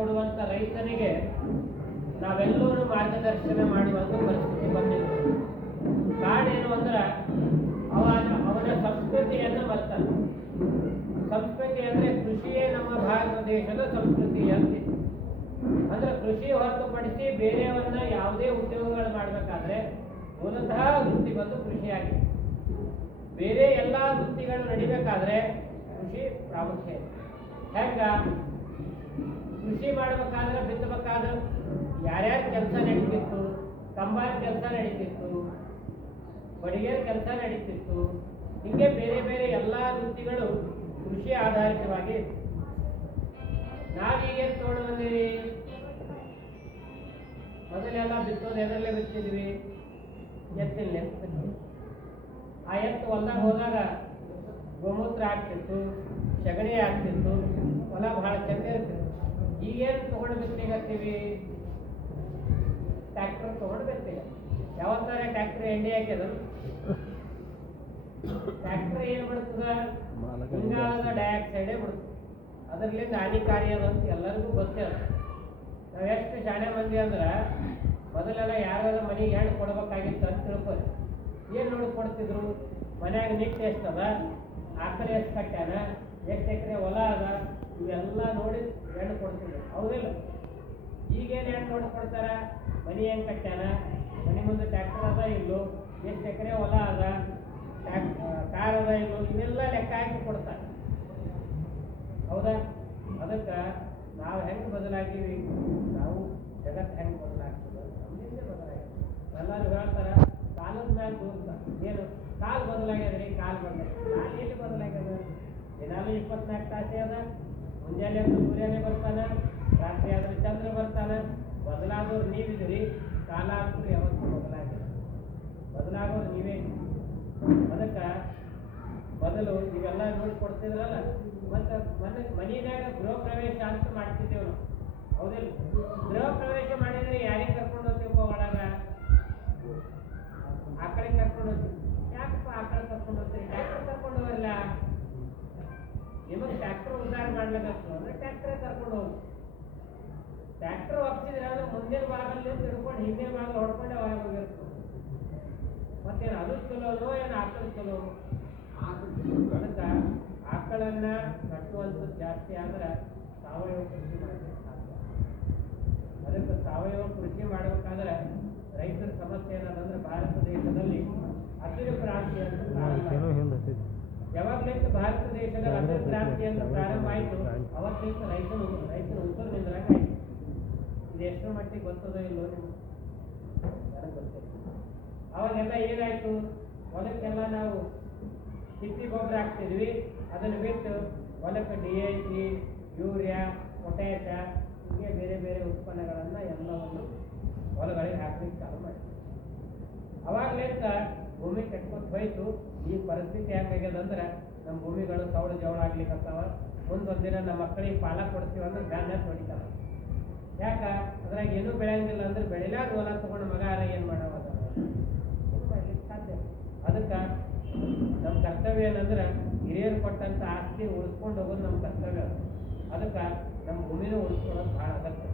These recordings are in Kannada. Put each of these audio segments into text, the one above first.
ಕೊಡುವಂತ ರೈತನಿಗೆ ನಾವೆಲ್ಲರೂ ಮಾರ್ಗದರ್ಶನ ಮಾಡುವಂತ ಪರಿಸ್ಥಿತಿ ಬಂದಿದೆ. ಕಾಡೇನು ಅಂದ್ರೆ ಅವನ ಅವನ ಸಂಸ್ಕೃತಿಯನ್ನು ಬರ್ತಾನೆ ಸಂಸ್ಕೃತಿ ಅಂದ್ರೆ ಕೃಷಿಯೇ ನಮ್ಮ ಭಾರತ ದೇಶದ ಸಂಸ್ಕೃತಿ ಅಂತ. ಅಂದ್ರೆ ಕೃಷಿ ಹೊರತುಪಡಿಸಿ ಬೇರೆಯವನ್ನ ಯಾವುದೇ ಉದ್ಯೋಗಗಳು ಮಾಡಬೇಕಾದ್ರೆ ಮೂಲತಃ ವೃತ್ತಿ ಬಂದು ಕೃಷಿಯಾಗಿದೆ. ಬೇರೆ ಎಲ್ಲಾ ವೃತ್ತಿಗಳು ನಡಿಬೇಕಾದ್ರೆ ಕೃಷಿ ಪ್ರಾಮುಖ್ಯ. ಹೆಂಗ? ಕೃಷಿ ಮಾಡ್ಬೇಕಾದ್ರೆ ಬಿತ್ತಬೇಕಾದ್ರೆ ಯಾರ್ಯಾರು ಕೆಲಸ ನಡೀತಿತ್ತು ಕಂಬಾರ ಕೆಲಸ ನಡೀತಿತ್ತು ಬಡಿಗೆರ ಕೆಲಸ ನಡೀತಿತ್ತು, ಹಿಂಗೆ ಬೇರೆ ಬೇರೆ ಎಲ್ಲ ವೃತ್ತಿಗಳು ಕೃಷಿ ಆಧಾರಿತವಾಗಿ ತಗೊಂಡು ಬಂದೀವಿ ಮೊದಲೆಲ್ಲ ಬಿತ್ತೋದು ಎದರಲ್ಲೇ ಬಿತ್ತಿದ್ವಿ. ಎತ್ತಿಲ್ಲೇ. ಆ ಎತ್ತು ಹೊಲ್ದಾಗ ಹೋದಾಗ ಗೋಮೂತ್ರ ಆಗ್ತಿತ್ತು, ಸಗಣಿ ಆಗ್ತಿತ್ತು, ಹೊಲ ಬಹಳ ಚೆಂದ ಇರ್ತಿತ್ತು. ಈಗೇನು ತಗೊಂಡು ಬಿತ್ತಿಗತ್ತೀವಿ ಟ್ರ್ಯಾಕ್ಟರ್ ತಗೊಂಡು ಬಿತ್ತೀಗ ಯಾವತ್ತಾರೆ ಟ್ರ್ಯಾಕ್ಟರ್ ಎಣ್ಣೆ ಹಾಕಿದ್ರು ಟ್ರ್ಯಾಕ್ಟರ್ ಏನು ಬಿಡ್ತದ? ಇಂಗಾಲದ ಡೈಆಕ್ಸೈಡೇ ಬಿಡ್ತದೆ. ಅದರ್ಲಿಂದ ಹಾನಿಕಾರಿ ಅದ ಅಂತ ಎಲ್ಲರಿಗೂ ಗೊತ್ತಿಲ್ಲ ನಾವು ಎಷ್ಟು ಶಾಣೆ ಮಂದಿ ಅಂದ್ರೆ ಮೊದಲೆಲ್ಲ ಯಾರಾದ ಮನೆಗೆ ಹೆಣ್ಣು ಕೊಡ್ಬೇಕಾಗಿತ್ತು ಅಂತ ತಿಳ್ಕೊರಿ. ಏನು ನೋಡಿ ಕೊಡ್ತಿದ್ರು? ಮನ್ಯಾಗ ನಿಟ್ಟು ಎಷ್ಟದ ಆಕಡೆ ಎಷ್ಟು ಕಟ್ಟ್ಯಾನ ಎಷ್ಟು ಎಕರೆ ಹೊಲ ಅದ, ಇವೆಲ್ಲ ನೋಡಿ ಹೆಣ್ಣು ಕೊಡ್ತಿದ್ರು ಹೌದಿಲ್ಲ ಈಗೇನು ಹೆಣ್ಣು ನೋಡಿ ಕೊಡ್ತಾರ? ಮನೆ ಹೆಂಗೆ ಕಟ್ಟ್ಯಾನ ಮನೆ ಮುಂದೆ ಟ್ಯಾಕ್ಟರ್ ಅದ ಇಲ್ಲೋ? ಎಷ್ಟು ಎಕರೆ ಹೊಲ ಅದ ಟ್ಯಾಕ್ ಕಾರ್ ಅದ ಇಲ್ಲೋ? ಇವೆಲ್ಲ ಲೆಕ್ಕ ಹಾಕಿ ಕೊಡ್ತಾರೆ. ಹೌದಾ? ಅದಕ್ಕೆ ನಾವು ಹೆಂಗೆ ಬದಲಾಗಿವಿ? ನಾವು ಜಗತ್ತು ಹೆಂಗೆ ಬದಲಾಗ್ತದೆ? ನಮ್ಮಿಂದ ಎಲ್ಲರೂ ಹೇಳ್ತಾರ, ಕಾಲದ ಮ್ಯಾಲ ಏನು? ಕಾಲು ಬದಲಾಗ್ಯದ್ರಿ ಕಾಲು ಬದಲಾಗ ಕಾಲು ಎಲ್ಲಿ ಬದಲಾಗ್ಯದ ದಿನಾಲು ಇಪ್ಪತ್ನಾಲ್ಕು ತಾಸೆ ಅದ ಮುಂಜಾನೆ ಅಂದ್ರೆ ಸೂರ್ಯನೇ ಬರ್ತಾನೆ, ರಾತ್ರಿ ಆದ್ರೆ ಚಂದ್ರ ಬರ್ತಾನೆ. ಬದಲಾಗೋರು ನೀವಿದ್ರಿ ಕಾಲ ಅಂತೂ ಯಾವತ್ತೂ ಬದಲಾಗಿಲ್ಲ. ಬದಲಾಗೋರು ನೀವೇ ಅದಕ್ಕೆ ಬದಲು ಇವೆಲ್ಲ ನೋಡಿ ಕೊಡ್ತಿದ್ರಲ್ಲ, ಮತ್ತೆ ಮನೆ ಮನೆಯಾಗ ಗೃಹ ಪ್ರವೇಶ ಅಂತ ಮಾಡ್ತಿದ್ದೇವೆ ನಾವು. ಹೌದಿಲ್ಲ ಗೃಹ ಪ್ರವೇಶ ಮಾಡಿದ್ರೆ ಯಾರಿಗೆ ಕರ್ಕೊಂಡು ಹೋಗ್ತೀವಿ ಒಳಗ ಆ ಕಡೆ ಕರ್ಕೊಂಡು ಹೋಗ್ತೀವಿ ಯಾಕಪ್ಪ ಆ ಕಡೆ ಕರ್ಕೊಂಡು ಹೋಗ್ತೀರಿ ಟ್ರ್ಯಾಕ್ಟರ್ ಕರ್ಕೊಂಡು ಹೋಗಲ್ಲ ನಿಮಗೆ ಉದ್ಧಾರ ಮಾಡ್ಲಿಕ್ಕೆ ಅಂದ್ರೆ ಟ್ರ್ಯಾಕ್ಟರ್ ಕರ್ಕೊಂಡು ಹೋಗಿ ಟ್ರ್ಯಾಕ್ಟರ್ ಒಪ್ಸಿದ್ರೆ ಅಂದ್ರೆ ಮುಂದಿನ ಭಾಗದಲ್ಲಿ ತಿಳ್ಕೊಂಡು ಹಿಂದಿನ ಭಾಗ ಹೊಡ್ಕೊಂಡೆ ಹೊರಗೆ ಹೋಗಿರ್ತೀವಿ ಮತ್ತೇನು ಅದು ಚಲೋನೋ ಏನು ಆಕಳ ಚಲೋ ಅದಕ್ಕೆ ಆಕಳನ್ನ ಕಟ್ಟುವಂಥದ್ದು ಜಾಸ್ತಿ ಆದ್ರೆ ಸಾವಯವ ಕೃಷಿ ಮಾಡಬೇಕು ಸಾಧ್ಯ. ಅದಕ್ಕೆ ಸಾವಯವ ಕೃಷಿ ಮಾಡಬೇಕಾದ್ರೆ ರೈತರ ಸಮಸ್ಯೆ ಏನದಂದ್ರೆ ಭಾರತ ದೇಶದಲ್ಲಿ ಹಸಿರು ಕ್ರಾಂತಿ ಅಂತ. ಯಾವಾಗಲಿಂದ ಭಾರತ ದೇಶದ ಹಸಿರು ಕ್ರಾಂತಿ ಅಂತ ಪ್ರಾರಂಭ ಆಯಿತು. ಅವತ್ತಿಂದ ರೈತರು ರೈತರ ಉತ್ತರ ನಿಂದ್ರಾಗ ಆಯ್ತು. ಇದು ಎಷ್ಟರ ಮಟ್ಟಿಗೆ ಗೊತ್ತದೋ ಇಲ್ಲೋ ನನಗೆ ಗೊತ್ತಿಲ್ಲ. ಅವಾಗೆಲ್ಲ ಏನಾಯ್ತು? ಹೊಲಕ್ಕೆಲ್ಲ ನಾವು ತಿಪ್ಪಿ ಗೊಬ್ಬರ ಹಾಕ್ತಿದ್ವಿ. ಅದನ್ನು ಬಿಟ್ಟು ಹೊಲಕ್ಕೆ D I P urea potash ಹೀಗೆ ಬೇರೆ ಬೇರೆ ಉತ್ಪನ್ನಗಳನ್ನು ಎಲ್ಲವನ್ನು ಹೊಲಗಳಿಗೆ ಹಾಕ್ಲಿಕ್ಕೆ ಚಾಲು ಮಾಡಿದ್ವಿ. ಅವಾಗ್ಲಿಂದ ಭೂಮಿ ಕೆಟ್ಕೊತ ಹೋಯ್ತು ಈ ಪರಿಸ್ಥಿತಿ ಹೆಂಗಾಗ್ಯದಂದ್ರೆ ನಮ್ಮ ಭೂಮಿಗಳು ಸೌಳ ಜವಳ ಆಗ್ಲಿಕ್ಕತ್ತಾವ ಮುಂದೊಂದು ದಿನ ನಮ್ಮ ಮಕ್ಕಳಿಗೆ ಪಾಲ ಕೊಡ್ತೀವಿ ಅಂದ್ರೆ ಧಾನ್ಯ ಹೊಡಿತಾವ ಯಾಕ? ಅದ್ರಾಗ ಏನೂ ಬೆಳೆಯಂಗಿಲ್ಲ ಅಂದ್ರೆ ಬೆಳಿಲಾರ ಹೊಲ ತಗೊಂಡು ಮಗ ಅರ ಏನು ಮಾಡವ ಮಾಡ್ಲಿಕ್ಕೆ ಸಾಧ್ಯ. ಅದಕ್ಕೆ ನಮ್ಮ ಕರ್ತವ್ಯ ಏನಂದ್ರೆ ಹಿರಿಯರು ಕೊಟ್ಟಂತ ಆಸ್ತಿ ಉಳಿಸ್ಕೊಂಡು ಹೋಗೋದು ನಮ್ಮ ಕರ್ತವ್ಯ ಅದಕ್ಕೆ ನಮ್ಮ ಭೂಮಿನ ಉಳಿಸ್ಕೊಳ್ಳೋದು ಭಾಳ ಅಗತ್ಯ.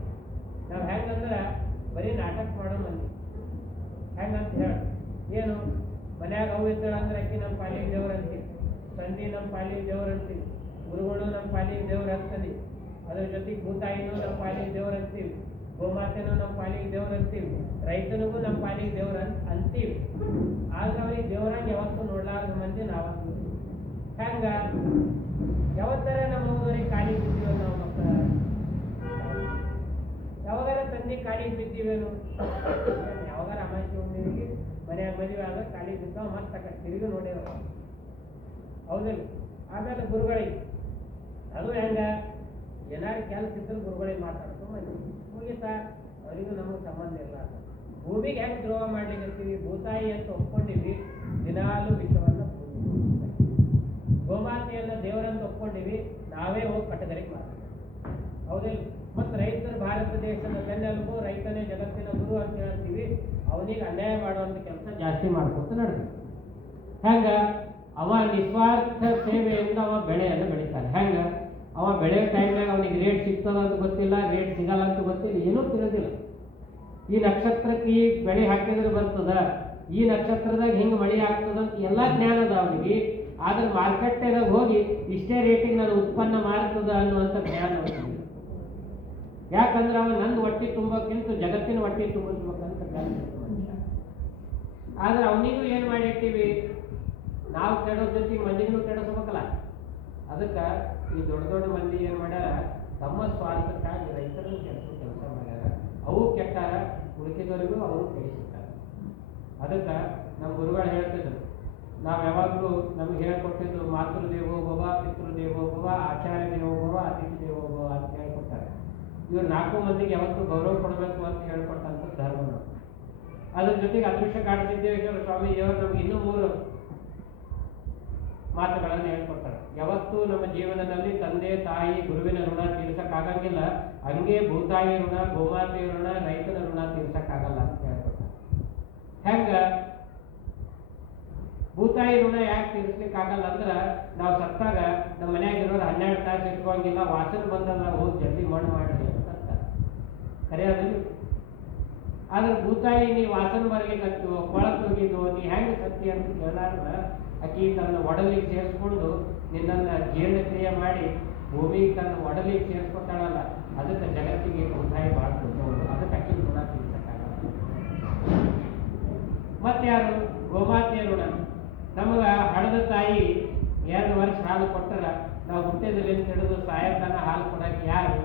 ನಾವು ಹೆಂಗಂದ್ರೆ ಬರೀ ನಾಟಕ ಮಾಡೋ ಮಂದಿ ಹೆಂಗಂತ ಹೇಳಿ. ಏನು? ಮನ್ಯಾಗ ಅವು ಇದ್ದಾಳೆ ಅಂದ್ರೆ ಅಕ್ಕಿ ನಮ್ಮ ಪಾಲಿಗೆ ದೇವ್ರ ಅಂತೀವಿ. ತಂದಿ ನಮ್ಮ ಪಾಲಿಗೆ ದೇವ್ರ ಅಂತೀವಿ. ಗುರುಗಳು ನಮ್ಮ ಪಾಲಿಗೆ ದೇವ್ರ ಅಂತದಿ ಅದ್ರ ಜೊತೆಗೆ ಭೂತಾಯಿನೂ ನಮ್ಮ ಪಾಲಿಗೆ ದೇವ್ರ ಅಂತೀವಿ. ಗೋಮಾತೆನೂ ನಮ್ಮ ಪಾಲಿಗೆ ದೇವ್ರ ಅಂತೀವಿ. ರೈತನಿಗೂ ನಮ್ಮ ಪಾಲಿಗೆ ದೇವ್ರ ಅಂತ ಅಂತೀವಿ. ಆದ್ರೆ ಅವ್ರಿಗೆ ದೇವ್ರಾಗ ಯಾವತ್ತೂ ನೋಡ್ಲಾರ್ದ ಮಂದಿ ನಾವ ಹೆಂಗ? ಯಾವತ್ತರ ನಮ್ಮ ಊರಿಗೆ ಕಾಲಿಗೆ ಬಿದ್ದೀವ ನಾವು ಮಕ್ಕಳ? ಯಾವಾಗಾರ ತಂದೆ ಕಾಲಿಗೆ ಬಿದ್ದೀವೇನು? ಯಾವಾಗಾರ ಅಮಾಶಿ ಹುಣ್ಣಿಮೆಗೆ ಮನ್ಯಾಗ ಮದುವೆ ಆದ ಕಾಲಿಗೆ ಬಿದ್ದಾವ ಮತ್ತೆ ತಿರುಗಿ ನೋಡ್ಯಾರ ಹೌದಿಲ್ಲ? ಆಮೇಲೆ ಗುರುಗಳಿಗೆ. ಅದು ಹೆಂಗ? ಏನಾರು ಕೆಲಸ ಇದ್ರೆ ಗುರುಗಳಿಗೆ ಮಾತಾಡ್ಕೊಂಡು ಮುಗೀತಾ ಅವರಿಗೂ ನಮಗೆ ಸಂಬಂಧ ಇಲ್ಲ ಭೂಮಿಗೆ ಹೆಂಗೆ ದ್ರೋಹ ಮಾಡ್ಲಿಕ್ಕೆ ಭೂತಾಯಿ ಅಂತ ಒಪ್ಕೊಂಡಿವಿ. ದಿನಾಲು ವಿಷವನ್ನು ಗೋಮಾತೆಯನ್ನ ದೇವರಂತ ಒಪ್ಕೊಂಡಿವಿ. ನಾವೇ ಹೋಗಿ ಪಟ್ಟದರಿಗೆ ಮಾಡ್ತೀವಿ ಹೌದಿಲ್ಲ ಮತ್ತು ರೈತರು ಭಾರತ ದೇಶದ ಬೆನ್ನೆಲುಬು, ರೈತನೇ ಜಗತ್ತಿನ ಗುರು ಅಂತ ಹೇಳ್ತೀವಿ. ಅವನಿಗೆ ಅನ್ಯಾಯ ಮಾಡುವಂತ ಕೆಲಸ ಜಾಸ್ತಿ ಮಾಡ್ಕೊತ ನಡೆದ ಹೆಂಗ? ಅವ ನಿಸ್ವಾರ್ಥ ಸೇವೆಯಿಂದ ಅವ ಬೆಳೆಯನ್ನು ಬೆಳಿತಾನೆ. ಹೆಂಗ? ಅವ ಬೆಳೆ ಟೈಮ್ನಾಗ ಅವನಿಗೆ ರೇಟ್ ಸಿಗ್ತದ ಅಂತ ಗೊತ್ತಿಲ್ಲ, ರೇಟ್ ಸಿಗಲ್ಲ ಅಂತ ಗೊತ್ತಿಲ್ಲ, ಏನೂ ತಿಳಿದಿಲ್ಲ. ಈ ನಕ್ಷತ್ರಕ್ಕೆ ಈ ಬೆಳೆ ಹಾಕಿದ್ರೆ ಬರ್ತದ? ಈ ನಕ್ಷತ್ರದಾಗ ಹಿಂಗೆ ಮಳೆ ಆಗ್ತದ ಅಂತ ಎಲ್ಲ ಜ್ಞಾನ ಅದ ಅವನಿಗೆ. ಆದ್ರೆ ಮಾರ್ಕೆಟ್ನಾಗ ಹೋಗಿ, ಇಷ್ಟೇ ರೇಟಿಗೆ ನಾನು ಉತ್ಪನ್ನ ಮಾರ್ತದ ಅನ್ನುವಂಥ ಜ್ಞಾನ ಯಾಕಂದ್ರೆ ಅವನು ನಂದು ಹೊಟ್ಟೆ ತುಂಬಕ್ಕಿಂತ ಜಗತ್ತಿನ ಹೊಟ್ಟೆ ತುಂಬಿಸ್ಬೇಕಂತ ಆದ್ರೆ ಅವನಿಗೂ ಏನು ಮಾಡಿರ್ತೀವಿ? ನಾವು ಕೆಡೋ ಜೊತೆ ಮಂದಿಗೂ ಕೆಡಿಸ್ಬೇಕಲ್ಲ. ಅದಕ್ಕೆ ಈ ದೊಡ್ಡ ದೊಡ್ಡ ಮಂದಿ ಏನು ಮಾಡ್ಯಾರ? ತಮ್ಮ ಸ್ವಾರ್ಥಕ್ಕಾಗಿ ರೈತರನ್ನು ಕೆಲಸ ಕೆಲಸ ಮಾಡ್ಯಾರ. ಅವು ಕೆಟ್ಟಾರ ಉಳಿಸಿದವರಿಗೂ ಅವರು ಕೆಡಿಸಿರ್ತಾರೆ ಅದಕ್ಕೆ ನಮ್ಮ ಗುರುಗಳು ಹೇಳ್ತಿದ್ರು. ನಾವು ಯಾವಾಗಲೂ ನಮ್ಗೆ ಹೇಳ್ಕೊಟ್ಟಿದ್ದು ಮಾತೃ ದೇವೋ ಭವ ಪಿತೃ ದೇವೋ ಭವ ಆಚಾರ್ಯ ದೇವೋ ಭವ ಅತಿಥಿ ದೇವೋ ಭವ ಅಂತ ಹೇಳ್ಕೊಡ್ತಾರೆ ಇವ್ರು ನಾಲ್ಕು ಮಂದಿಗೆ ಯಾವತ್ತೂ ಗೌರವ ಕೊಡಬೇಕು ಅಂತ ಹೇಳ್ಕೊಟ್ಟಂಥ ಧರ್ಮ ನಾವು. ಅದ್ರ ಜೊತೆಗೆ ಅದೃಷ್ಟ ಕಾಣಿಸಿದ್ದೇವೇಶ್ವರ ಸ್ವಾಮಿ ಇವರು ನಮ್ಗೆ ಇನ್ನೂ ಮೂರು ಮಾತುಗಳನ್ನು ಹೇಳ್ಕೊಡ್ತಾರೆ. ಯಾವತ್ತೂ ನಮ್ಮ ಜೀವನದಲ್ಲಿ ತಂದೆ, ತಾಯಿ, ಗುರುವಿನ ಋಣ ತೀರ್ಸಕ್ಕಾಗಂಗಿಲ್ಲ. ಹಂಗೆ ಭೂತಾಯಿ ಋಣ, ಗೋಮಾತೆ ಋಣ, ರೈತನ ಋಣ ತೀರ್ಸಕ್ಕಾಗಲ್ಲ ಅಂತ ಹೇಳ್ಕೊಡ್ತಾರೆ. ಹೆಂಗ? ಭೂತಾಯಿ ಋಣ ಯಾಕೆ ತೀರಿಸ್ಲಿಕ್ಕೆ ಆಗಲ್ಲ ಅಂದ್ರ ನಾವು ಸತ್ತಾಗ ನಮ್ಮ ಮನೆಯಾಗಿರೋರು ಹನ್ನೆರಡು ತಾಸು ಇಟ್ಕೊಂಗಿಲ್ಲ ವಾಸನೆ ಬಂದಲ್ಲ ಹೋಗಿ ಜಲ್ದಿ ಮಣ್ಣು ಮಾಡಿ. ಖರೆ ಅದನ್ನು ಆದ್ರೆ ಭೂತಾಯಿ ನೀ ವಾಸನ ಬರ್ಲಿಕ್ಕಂತು ಕೊಳಕ್ ಹೋಗಿದ್ದು, ನೀ ಹೆಂಗೆ ಸತ್ತಿ ಅಂತ ಕೇಳಾರ್ದ? ಆಕಿ ತನ್ನ ಒಡಲಿಗೆ ಸೇರಿಸ್ಕೊಂಡು ನಿನ್ನನ್ನು ಜೀರ್ಣಕ್ರಿಯೆ ಮಾಡಿ ಭೂಮಿಗೆ ತನ್ನ ಒಡಲಿಗೆ ಸೇರಿಸ್ಕೊತಾಳಲ್ಲ, ಅದಕ್ಕೆ ಜಗತ್ತಿಗೆ ಭೂತಾಯಿ ಭಾಳ ದೊಡ್ಡವರು. ಅದಕ್ಕೆ ಅಕ್ಕಿ ಗುಣ ತಿಳಿಸಕ್ಕಾಗಲ್ಲ. ಮತ್ತೆ ಯಾರು ಗೋಮಾತೆಯ ಋಣ ನಮಗ ಹಡದ ತಾಯಿ ಎರಡು ವರ್ಷ ಹಾಲು ಕೊಟ್ಟರ, ನಾವು ಹುಟ್ಟಿದಲ್ಲಿ ಹಿಡಿದು ಸಾಯತನ ಹಾಲು ಕೊಡಕ್ಕೆ ಯಾರು?